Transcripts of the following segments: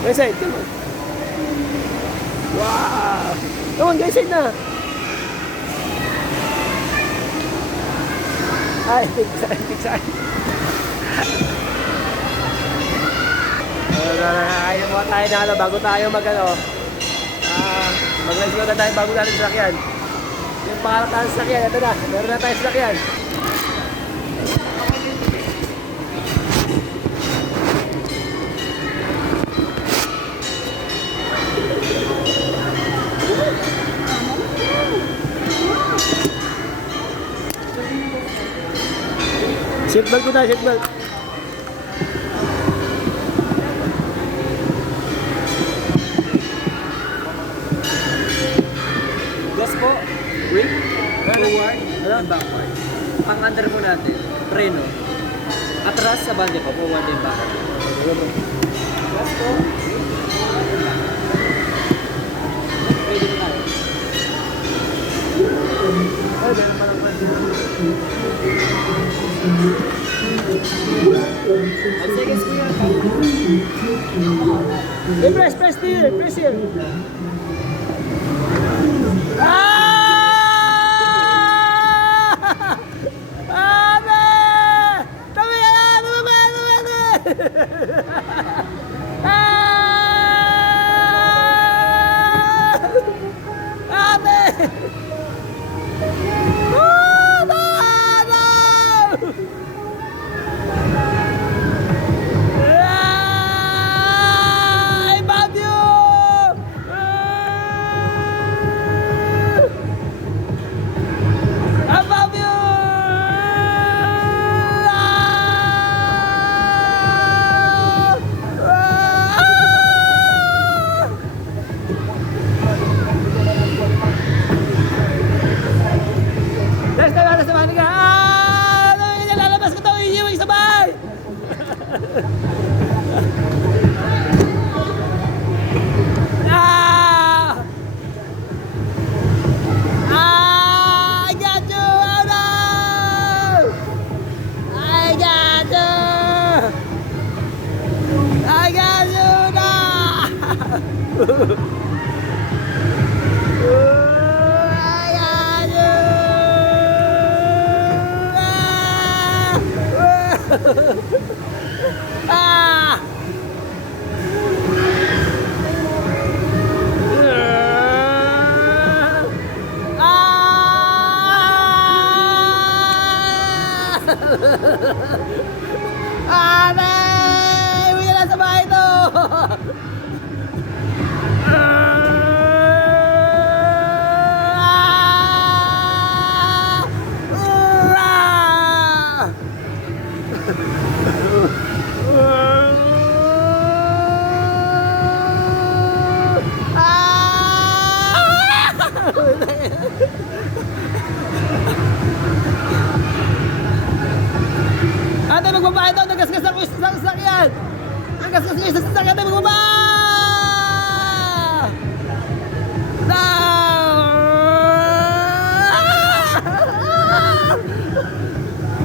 Guys side, come on. Wow! Come on, guys side na. Ay, tig-side. Ayaw mo tayo na ano, bago tayo mag-lens na tayo bago natin sasakyan. Yung pangarap tayo sasakyan, ito na, meron na tayo sasakyan. Seatbelt ko na, seatbelt. Gas po, brake, forward, and backward. Pang-under po natin, preno. Atras sa banda pa, forward and backward. Gas po, pwede na tayo. Ay, meron pa lang pa. Ang seconds po yan. Hey, press here. Ah! Ate! Tama yan! Ate! Ah! Ate! Uwi na sa bahay to! Ate, magbabayad daw. Nagasgas ako sa sasakyan. Nagasgas niyo sa sasakyan. Ate, magbaba! No!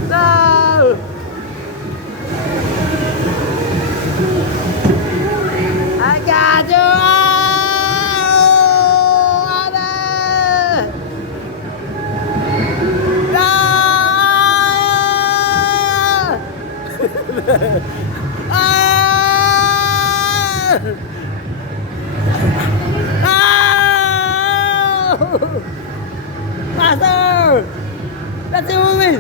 No! I got you! Ate! No! Faster! That's the movie!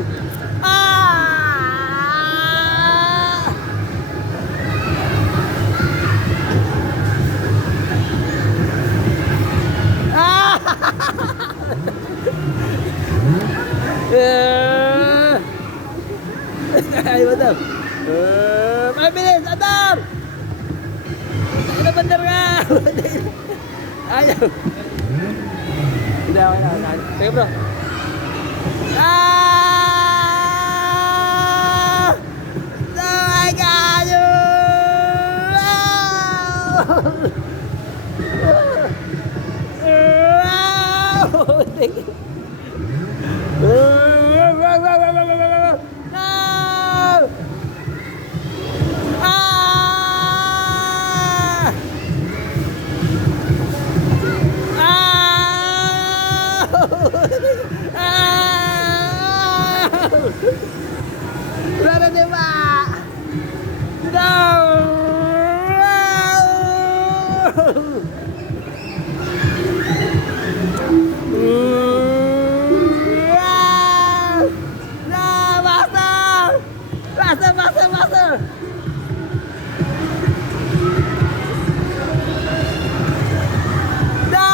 Ay, madam! Mabilis! Adam! Ano bandar ka? Ayaw! Hindi ako na. Teka bro. No, I got you! No! di ba? No! No! Master! Master, master, master! No!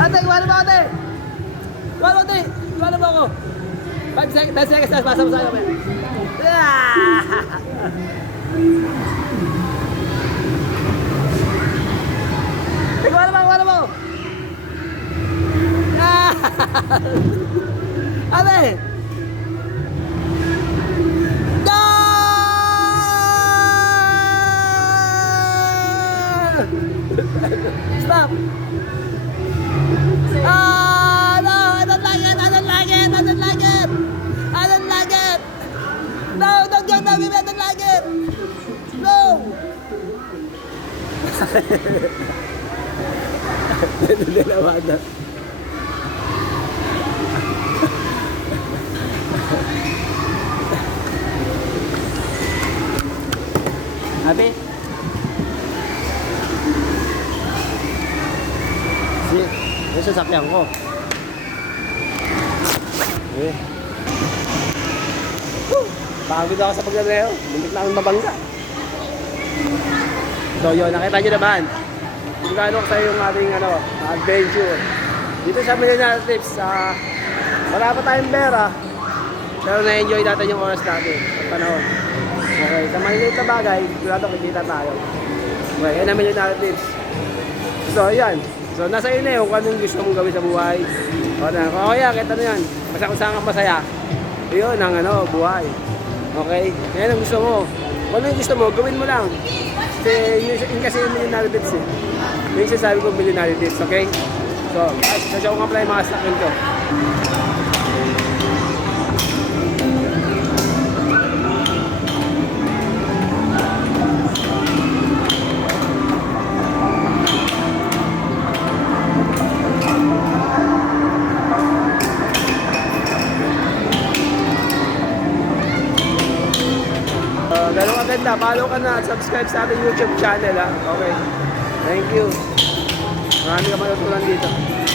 Ate, iwanan mo ate! Iwanan mo ate! Iwanan mo ako! 5 seconds, 10 seconds na, pasa mo sa'yo. Iwanan mo, iwanan mo! Ate! No! Stop! No! I don't like it! I don't like it! I don't like it! I don't like it! No! Don't get that, baby! I don't like it! No! Nilalaman na. Abi? Yung sasakyan ko. Eh. Pagod ako sa paglaleo. Muntik na akong mabangga. So yun, nakita nyo naman kung gaano kayo yung ating adventure. Dito sa Millionaire Tips, wala pa tayong pera. Pero na-enjoy natin yung oras natin at panahon. Okay, sa maliliit na bagay, sigurado kikita tayo. Okay, yan ang Millionaire Tips. So yan. So nasa iyo na yun kung anong gusto mong gawin sa buhay. O kaya, kita na yan. Basta kung saan kang masaya. Yun ang buhay. Okay? Yan ang gusto mo. Kung ano yung gusto mo, gawin mo lang. Kasi yung Millionaire Tips eh. Yung sinasabi ko Millionaire Tips, okay? So, guys, sasya ko nga pala yung mga snack ko. Ganun kaganda, follow ka na at subscribe sa ating YouTube channel ha. Okay. Thank you. Marami ka matutunan dito.